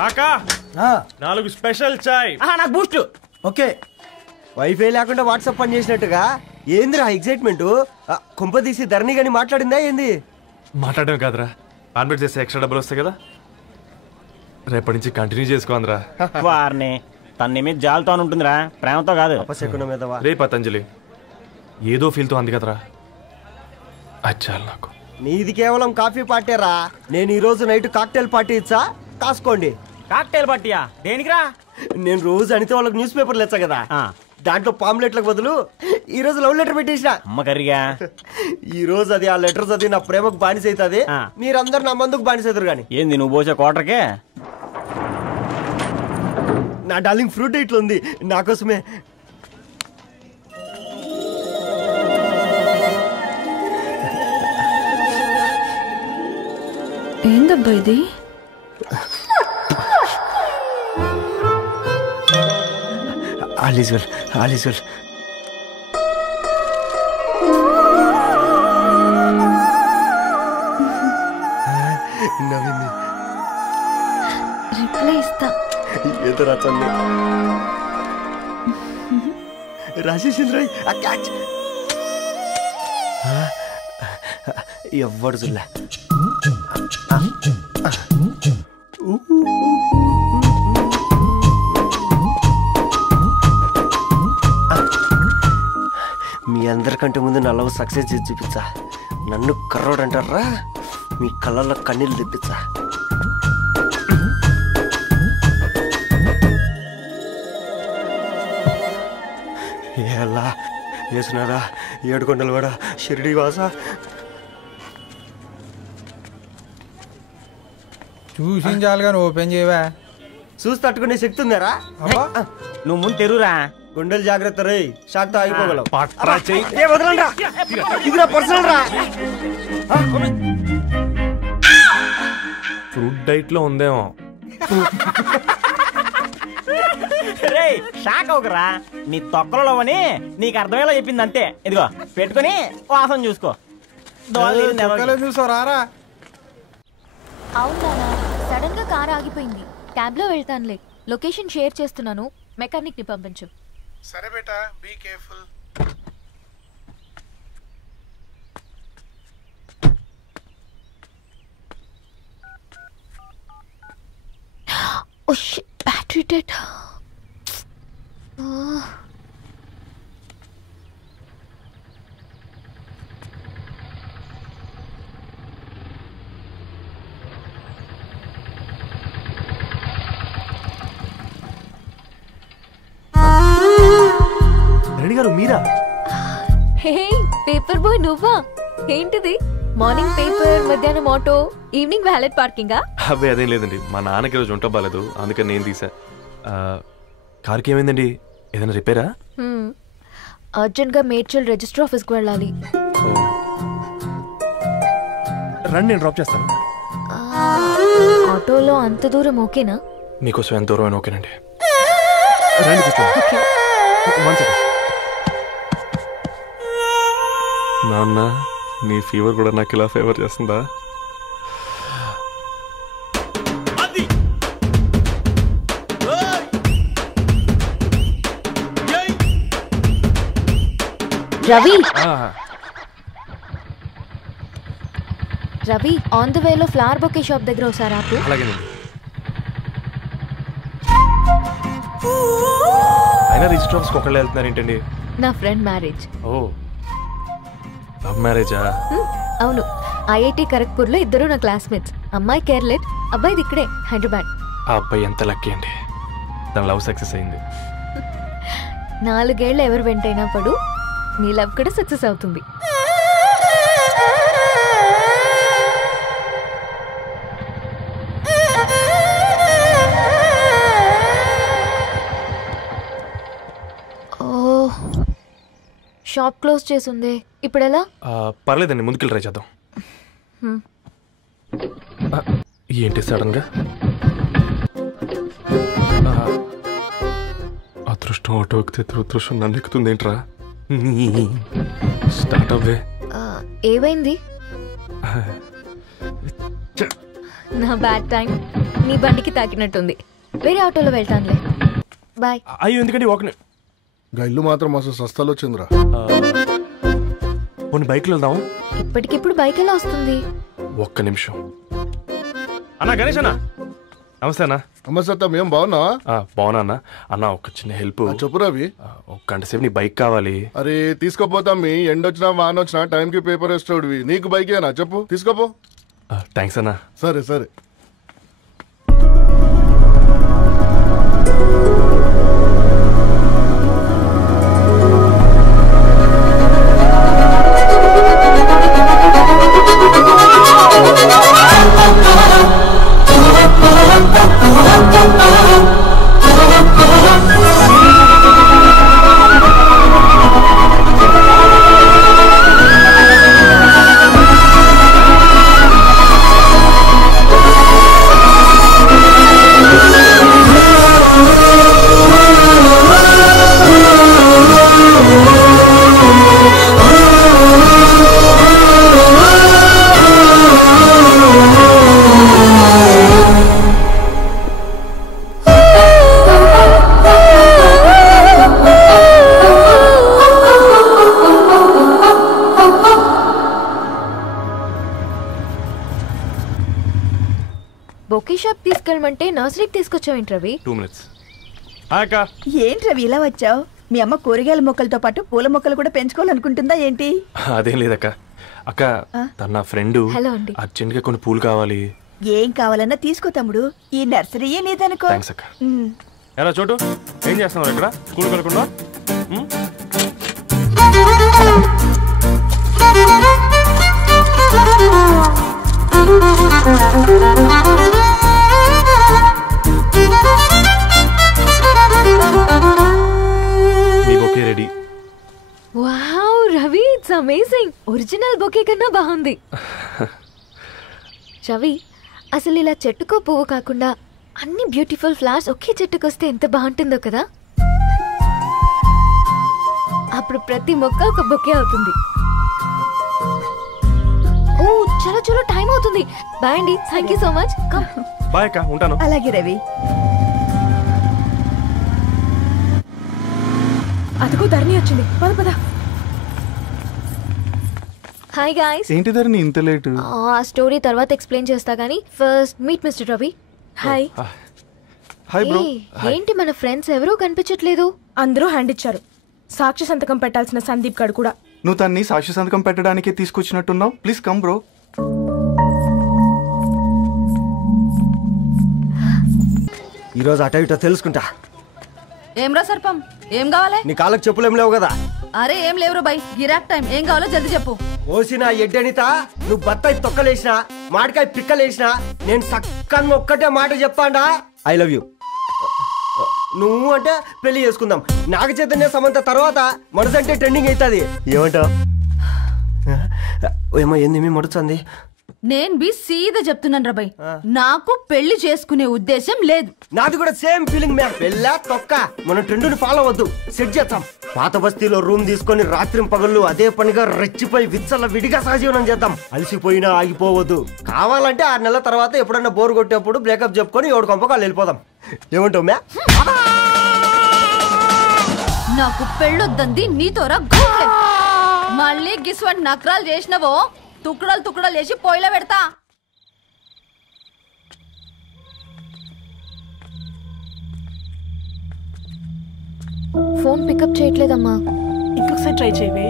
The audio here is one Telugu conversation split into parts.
కాకా 4 స్పెషల్ చాయ్. నాకు బూస్ట్. ఓకే. వైఫై లేకుండా వాట్సాప్ పని చేసినట్టుగా ఏందిరా ఎక్సైట్మెంట్? కుంప తీసి ధరణి గాని మాట్లాడిందా ఏంది? మాట్లాడడం కాదురా, కాన్వర్ట్ చేస్తే ఎక్స్ట్రా డబ్బులు వస్తాయి కదా, రేపటి నుంచి కంటిన్యూ చేసుకోందిరా. వారిని తన మీద జాలతో ఉంటుందిరా, ప్రేమతో కాదు. రే పతంజలి, ఏదో ఫీల్తో అంది కదరా, అచ్చాలి నాకు. నీది కేవలం కాఫీ పార్టీరా. నేను ఈ రోజు నైట్ కాక్టైల్ పార్టీ ఇచ్చా, కాసుకోండి. కాక్టైల్ పార్టీయా? దేనికిరా? నేను రోజు అనితే వాళ్ళకి న్యూస్ పేపర్లు ఇచ్చా కదా, దాంట్లో పాంప్లెట్లకు బదులు ఈ రోజు లవ్ లెటర్ పెట్టేసిన. అమ్మకరిగా ఈ రోజు అది ఆ లెటర్ చదివి నా ప్రేమకు బానిస అవుతుంది, మీరందరు నా మందుకు బానిస అవుతారు. కానీ ఏంది నువ్వు పోసే క్వార్టర్కే? నా డార్లింగ్ ఫ్రూట్ ఇట్లా ఉంది నా కోసమే. ఏందబ్బా ఇది? ఆలిజువల్ ఆలిజువల్. నవ్వింది. రిప్లై ఇస్తా. ఏదో రాచండి రాజేసింద్ర క్యాచ్. ఎవ్వడు జుల్లా. మీ అందరికంటే ముందు నా లవ్ సక్సెస్ చేసి చూపించా. నన్ను కర్రోడు అంటారా, మీ కళ్ళల్లో కన్నీళ్ళు తెప్పించా. ఎలా వేసినారా ఏడుకొండలు కూడా షిరిడి వాస. చూసించాలుగా ఓపెన్ చేయవా? చూసి తట్టుకునే శక్తి ఉందారా? నువ్వు ముందు తెరురా. గుండెలు జాగ్రత్త రే, షాక్ తో ఆగిపోగలవు. ఫ్రూట్ డైట్ లో ఉందేమో. షాక్ అవకరా, నీ తొక్కలలో అని నీకు అర్థమయ్యేలా చెప్పింది అంతే. ఇదిగో పెట్టుకుని వాసన చూసుకో. చూసారా? అవునా, సడన్ గా కార్ ఆగిపోయింది. క్యాబ్ లో వెళ్తానులే. లొకేషన్ షేర్ చేస్తున్నాను, మెకానిక్ ని పంపించు. సరే బేటా, be careful. Oh shit, battery dead. Reddy గారు మీరా? హే పేపర్ బాయ్, నువ్వా? ఏంటిది? మార్నింగ్ పేపర్, మధ్యాహ్నం ఆటో, ఈవినింగ్ వ్యాలెట్ పార్కింగా? అబ్బే అదేం లేదండి, మా నాన్నకి రోజు ఉంట బాలేదు, అందుకని నేను తీసా. కార్కి ఏమైందండి? ఏదైనా రిపేరా? అర్జెంట్ గా మేడ్చల్ రిజిస్టర్ ఆఫీస్ కు వెళ్ళాలి. రండి, నేను డ్రాప్ చేస్తాను. ఆటోలో అంత దూరం ఓకేనా? మీకోసం ఎంత దూరం అయినా ఓకేనండి. రండి కూర్చోండి. నాన్న, నీ ఫీవర్ కూడా నాకు ఇలా ఫేవర్ చేస్తుందా? రవి, రవి ఆన్ ద వేలో ఫ్లవర్ బొకే షాప్ దగ్గర ఒకసారి ఆపు. అలాగేనండి. అయినా రిజిస్టర్ ఆఫీస్కి ఒకళ్ళు వెళ్తున్నారు ఏంటండి? నా ఫ్రెండ్ మ్యారేజ్. ఓ, లవ్ మ్యారేజా? అవును, ఐఐటి ఖరగ్పూర్ లో ఇద్దరు నా క్లాస్మేట్స్. అమ్మాయి కేర్లెట్, అబ్బాయిది ఇక్కడే హైదరాబాద్. ఆ అబ్బాయి ఎంత లక్కీ అండి, తన లవ్ సక్సెస్ అయింది. 4 ఏళ్ళు ఎవరు వెంటైనా పడు, నీ లవ్ కూడా సక్సెస్ అవుతుంది. షాప్ క్లోజ్ చేసింది, ఇప్పుడు ఎలా? పర్లేదండి, ముందుకెళ్ళి ట్రై చేద్దాం. ఏంటి సడన్ గా? అదృష్టం ఆటో ఎక్కితే దురదృష్టం నన్ను ఎక్కుతుంది ఏంట్రా? స్టార్ట్ అవ్వే. ఏమైంది? నా బ్యాడ్ టైం. నీ బండికి తాకినట్టుంది. వేరే ఆటోలో వెళ్తానులే. బాయ్. అయ్యో ఎందుకండి ఒక ఇల్లు మాత్రం అసలు సస్తాలో వచ్చిందిరా. కొన్ని బైక్లో వెళ్దాం. ఇప్పటికిప్పుడు బైక్ ఎలా వస్తుంది? ఒక్క నిమిషం. అన్నా గణేష్ అన్నా, నమస్తే అన్నా. అమ్మ సత్తం ఏం బాగున్నావా? బాగున్నా అన్న. అన్న ఒక చిన్న హెల్ప్. చెప్పు రవి. ఒక గంట సేపు నీ బైక్ కావాలి. అరే తీసుకోపోతాం. మీ ఎండొచ్చినా వాన వచ్చినా టైంకి పేపర్ వేస్తాడువి. నీకు బైకేనా చెప్పు, తీసుకోపో. థ్యాంక్స్ అన్నా. సరే సరే. బొకే షాప్ తీసుకెళ్ళమంటే నర్సరీకి తీసుకొచ్చావేంటి రవి? 2 minutes. అక్క ఏంటి రవి ఇలా వచ్చావు? మీ అమ్మ కూరగాయల మొక్కలతో పాటు పూల మొక్కలు కూడా పెంచుకోవాలనుకుంటుందా ఏంటి? అదేం లేదక్క. అక్క తన నా ఫ్రెండ్. హలో అండి. అర్జెంట్ గా కొన్ని పూలు కావాలి. ఏం కావాలన్నా తీసుకో తమ్ముడు, ఈ నర్సరీయే నీదనుకో. థ్యాంక్స్ అక్క. ఎలా చోటు ఏం చేస్తున్నావు ఇక్కడ? స్కూల్ వెళ్ళకుండా? మీ bouquet ready. Wow Ravi, it's amazing. Original bouquet కన్నా బాగుంది. రవి, అసలు ఇలా చెట్టుకో పువ్వు కాకుండా అన్ని బ్యూటిఫుల్ ఫ్లవర్స్ ఒకే చెట్టుకు వస్తే ఎంత బాగుంటుందో కదా. అప్పుడు ప్రతి మొక్క ఒక బొకే అవుతుంది. ఓ చలో చలో, టైం అవుతుంది. బాయ్ అండి. Thank you so much. Bye అక్క, ఉంటాను. అలాగే రవి. అదిగో ధరణి వచ్చింది. పద పద. Hi guys. ఏంటి ధరణి ఇంత లేట్? ఆ స్టోరీ తర్వాత ఎక్స్ప్లెయిన్ చేస్తా గానీ first meet mister Ravi. Hi. Hi bro. ఏంటి మన ఫ్రెండ్స్ ఎవరూ కనిపించట్లేదు? అందరూ హ్యాండ్ ఇచ్చారు. సాక్షి సంతకం పెట్టాల్సిన సందీప్ గడు కూడా. నువ్వు తన్ని సాక్షి సంతకం పెట్టడానికి తీసుకొచ్చినట్టున్నావు. Please come bro. ఈరోజు అట ఇటో తెలుసుకుంటా. ఏమ్రా సర్పం, ఏం కావాలి? నీ కాళ్ళకి చెప్పులేం లేవు కదా? అరే ఏం లేవురా బై, గిరాక్ టైం. ఏం కావాలో జల్దీ చెప్పు. ఓసిన ఎడ్డనిత, నువ్వు బత్తాయి తొక్కలేసినా మాడికాయ పిక్కలేసినా నేను సక్కన్ ఒక్కటే మాట చెప్పాండా, ఐ లవ్ యూ. నువ్వు అంటే పెళ్లి చేసుకుందాం. నాగ చైతన్య సమంత తర్వాత మనసంటే ట్రెండింగ్ అవుతుంది. ఏమంటావు? ఏమో ఏంది మీ మడుచుంది? నేను బి సీదా చెప్తున్నాను రా బై, నాకు పెళ్లి చేసుకునే ఉద్దేశం లేదు. నాది కూడా సేమ్ ఫీలింగ్ మ్యామ్. పెళ్ళా తొక్క, మనం ట్రెండ్ని ఫాలో అవద్దు, సెట్ చేద్దాం. పాత బస్తీలో రూమ్ తీసుకొని రాత్రి పగళ్ళు అదే పనిగా రెచ్చిపోయి విచ్చల విడిగా సహజీవనం చేద్దాం. అలసిపోయినా ఆగిపోవద్దు. కావాలంటే 6 నెలల తర్వాత ఎప్పుడన్నా బోర్ కొట్టేప్పుడు బ్రేకప్ చెప్పుకొని ఎవడు కొంపకాలు వెళ్ళిపోదాం. ఏమంటావు మ్యా? నాకు పెళ్ళొద్దంది నీతోరా. మళ్ళీ గిస్వంటి నకరాలు చేసినవో తుక్కడాలు తుక్కడాలు చేసి పొయ్యిలో పెడతా. ఫోన్ పికప్ చేయట్లేదమ్మా. ఇంకొకసారి ట్రై చేయవే.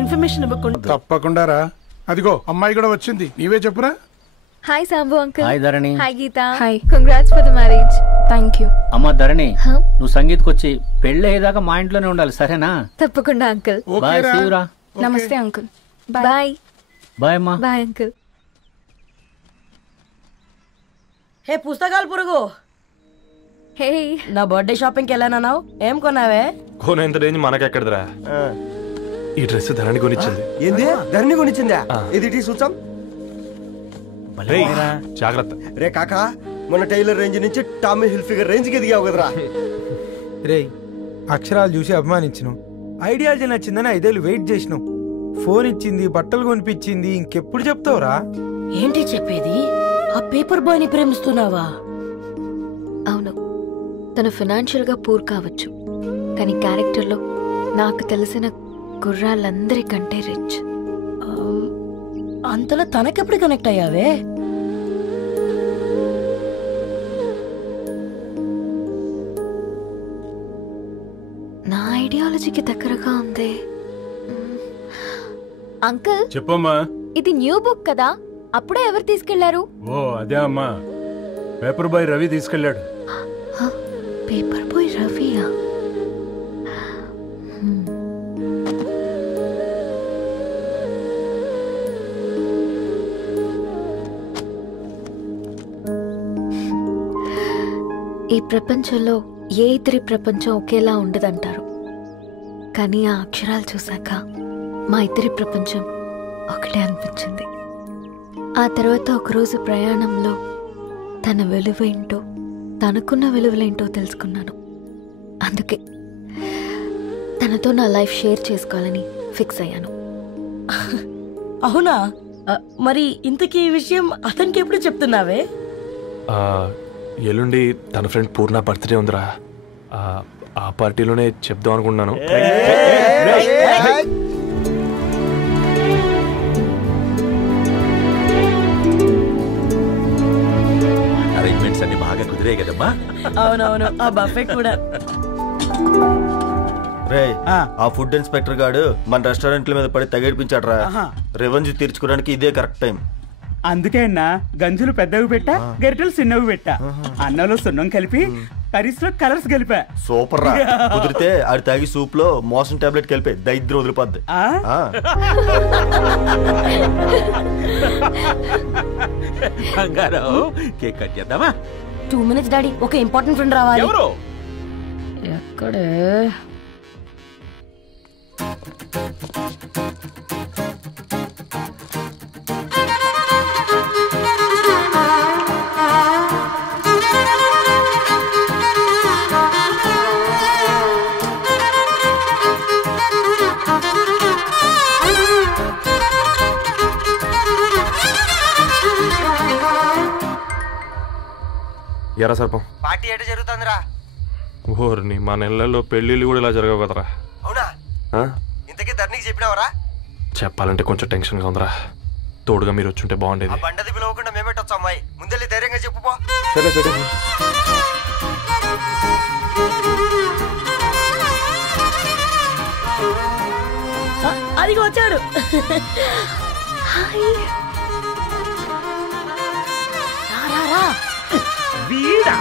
ఇన్ఫర్మేషన్ ఇవ్వకుండా. తప్పకుండా రా. అదిగో అమ్మాయి కూడా వచ్చింది. నీవే చెప్పురా. Hi Sambu uncle. Hi Dharani. Hi Geetha. Hi. Congrats for the marriage. Thank you. అమ్మ ధరణి, నువ్వు సంగీత్కి వచ్చి పెళ్ళి అయ్యేదాకా మా ఇంట్లోనే ఉండాలి, సరేనా? తప్పకుండా అంకుల్. బాయ్. సీ యు రా. నమస్తే అంకుల్. బాయ్. బాయ్ అమ్మా. Bye uncle. హే పుస్తకాలు పురుగు, హే నా బర్త్డే షాపింగ్కి వెళ్ళానన్నావు, ఏం కొన్నావే? కోనేంత రేంజ్ మనకెక్కడదిరా. ఈ డ్రెస్ ధరణి కొనిచ్చింది. ఏంది ధరణి కొనిచ్చిందా? ఇది చూసాం. జాగ్రత్త రే కాకా, మన టైలర్ రేంజ్ నుంచి టామీ హిల్ఫిగర్ రేంజ్ కి ఎదిగావు కదరా. రే అక్షరాలు చూసి అభిమానించినావు, ఐడియాలజీ నచ్చిందని 5 ఏళ్ళు వెయిట్ చేసినావు. ఫోన్ ఇచ్చింది, బట్టలు కొనిపించింది, ఇంకెప్పుడు చెప్తావురా? ఏంటి చెప్పేది? ఆ పేపర్ బాయ్ ని ప్రేమిస్తున్నావా? అవును, తను ఫైనాన్షియల్ గా పూర్ కావచ్చు, కానీ క్యారెక్టర్ లో నాకు తెలిసిన గుర్రాలందరికంటే రిచ్. అంతలా తనకెప్పుడు కనెక్ట్ అయ్యావే? నా ఐడియాలజీకి దగ్గరగా ఉంది. అంకుల్ చెప్పమ్మా. ఇది న్యూ బుక్ కదా, అప్పుడే ఎవరు తీసుకెళ్లారు? ఓ అదే అమ్మా, పేపర్ బాయ్ రవి తీసుకెళ్ళాడు. పేపర్ బాయ్ రవియా? ఈ ప్రపంచంలో ఏ ఇద్దరి ప్రపంచం ఒకేలా ఉండదంటారు, కానీ ఆ అక్షరాలు చూశాక మా ఇద్దరి ప్రపంచం ఒకటే అనిపించింది. ఆ తర్వాత ఒకరోజు ప్రయాణంలో తన విలువేంటో, తనకున్న విలువలేంటో తెలుసుకున్నాను. అందుకే తనతో నా లైఫ్ షేర్ చేసుకోవాలని ఫిక్స్ అయ్యాను. అవునా? మరి ఇంతకీ ఈ విషయం అతనికి ఎప్పుడు చెప్తున్నావే? ఎల్లుండి తన ఫ్రెండ్ పూర్ణ బర్త్డే ఉందిరా, ఆ పార్టీలోనే చెప్దాం అనుకుంటున్నాను. అరేంజ్మెంట్స్ అన్ని బాగా కుదిరే కదమ్మా. అవునవును, ఆ బఫే కూడా. రే, ఆ ఫుడ్ ఇన్స్పెక్టర్ గాడు మన రెస్టారెంట్ల మీద పడి తగేడిపించాడ్రా. రెవెన్యూ తీర్చుకోవడానికి ఇదే కరెక్ట్ టైం. అందుకే అన్న గంజులు పెద్దవి పెట్టా, గరిటెలు చిన్నవి పెట్టా, అన్నంలో సున్నం కలిపి కర్రీస్ లో కలర్స్ కలిపా. సూపర్ రా. కుదిరితే ఆడి తాగి సూప్ లో మోషన్ టాబ్లెట్ కలిపి దైద్యం వదిలిపోద్ది. కేక్ కట్ చేద్దామా? 2 minutes డాడీ, ఒక ఇంపార్టెంట్ ఫ్రెండ్ రావాలి. ఎవరు? ఎక్కడే? ఎరా సర్పం, పార్టీ ఎట జరుగుతుందిరా? ఓర్ని మా నెలల్లో పెళ్ళిళ్ళు కూడా ఇలా జరగవు కదరా. అవునా? ఇంతకీ ధర్నీకి చెప్పినావరా? చెప్పాలంటే కొంచెం టెన్షన్గా ఉందిరా. తోడుగా మీరు వచ్చుంటే బాగుండేది. బండది పిలవకుండా మేమేటొచ్చు అమ్మాయి, ముందెళ్ళి ధైర్యంగా చెప్పుకో. సరే సరే. అదిగో వచ్చాడు. వీడా?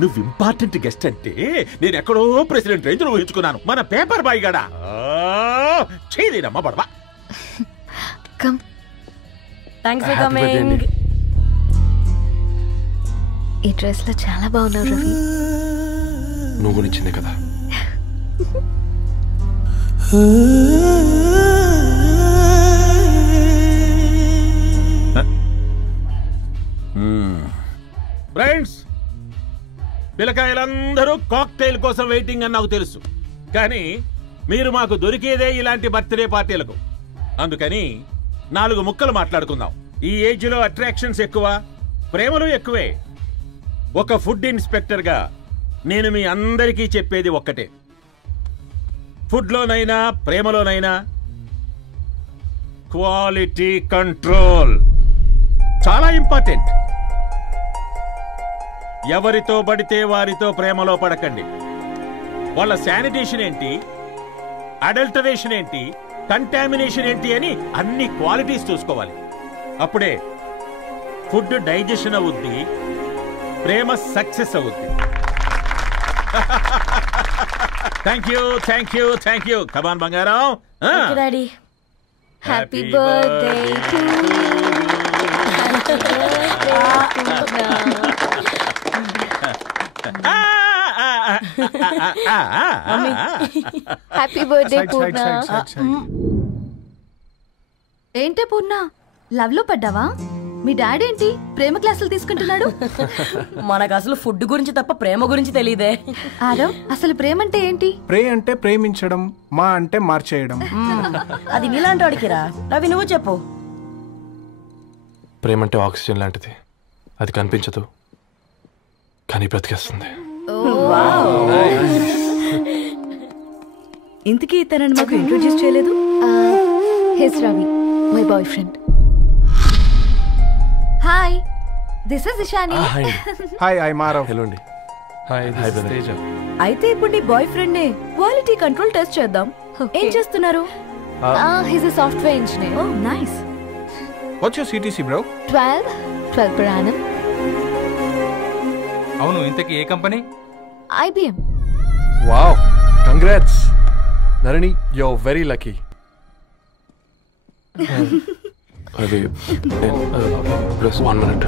నువ్వు ఇంపార్టెంట్ గెస్ట్ అంటే నేను ఎక్కడో ప్రెసిడెంట్ రేంజ్లో ఊహించుకున్నాను. మన పేపర్ బాయ్ గడా చేయలేదమ్మా బడవా. Thanks for coming. ఈ డ్రెస్ లో చాలా బాగున్నావు రవి. నువ్వు గురించిందే కదా. ఫ్రెండ్స్, పిల్లకాయలందరూ కాక్టైల్ కోసం వెయిటింగ్ అని నాకు తెలుసు, కానీ మీరు మాకు దొరికేదే ఇలాంటి బర్త్డే పార్టీలకు. అందుకని 4 ముక్కలు మాట్లాడుకుందాం. ఈ ఏజ్ లో అట్రాక్షన్స్ ఎక్కువ, ప్రేమలు ఎక్కువే. ఒక ఫుడ్ ఇన్స్పెక్టర్ గా నేను మీ అందరికీ చెప్పేది ఒక్కటే, ఫుడ్ లోనైనా ప్రేమలోనైనా క్వాలిటీ కంట్రోల్ చాలా ఇంపార్టెంట్. ఎవరితో పడితే వారితో ప్రేమలో పడకండి. వాళ్ళ శానిటేషన్ ఏంటి, అడల్టరేషన్ ఏంటి, కంటామినేషన్ ఏంటి అని అన్ని క్వాలిటీస్ చూసుకోవాలి. అప్పుడే ఫుడ్ డైజెషన్ అవుద్ది, ప్రేమ సక్సెస్ అవుద్ది. Thank you, thank you, thank you. Come on బంగారం. Daddy, happy birthday to happy birthday Poorna. ఏంటే పూర్ణ, లవ్ లో పడ్డావా? మీ డాడీ ఏంటి ప్రేమ క్లాసులు తీసుకుంటున్నాడు? మనకు అసలు ఫుడ్ గురించి తప్ప ప్రేమ గురించి తెలియదే. ఆరవ్, అసలు ప్రేమ అంటే ఏంటి? ప్రే అంటే ప్రేమించడం, మా అంటే మార్చేయడం. అది నీలాంటి వాడికిరా. రవి, నువ్వు చెప్పు. ప్రేమ అంటే ఆక్సిజన్ లాంటిది. అది కనిపించదు కానీ బ్రతికేస్తుంది. ఇంతకీ తనని మాకు ఇంట్రొడ్యూస్ చేయలేదు. He's Ravi, my boyfriend. Hi, this is Ishani. Hi, I Maarav. Hello అండి. హాయ్ తేజ. అయితే ఇప్పుడు నీ బాయ్ ఫ్రెండ్ నే క్వాలిటీ కంట్రోల్ టెస్ట్ చేద్దాం. ఏం చేస్తున్నారు? He's a software engineer. Oh nice. What's your CTC bro? 12 per annum. అవును, ఇంతకీ ఏ కంపెనీ? IBM. Wow, congrats Narani, you are very lucky. అది ప్లస్ 1 minute.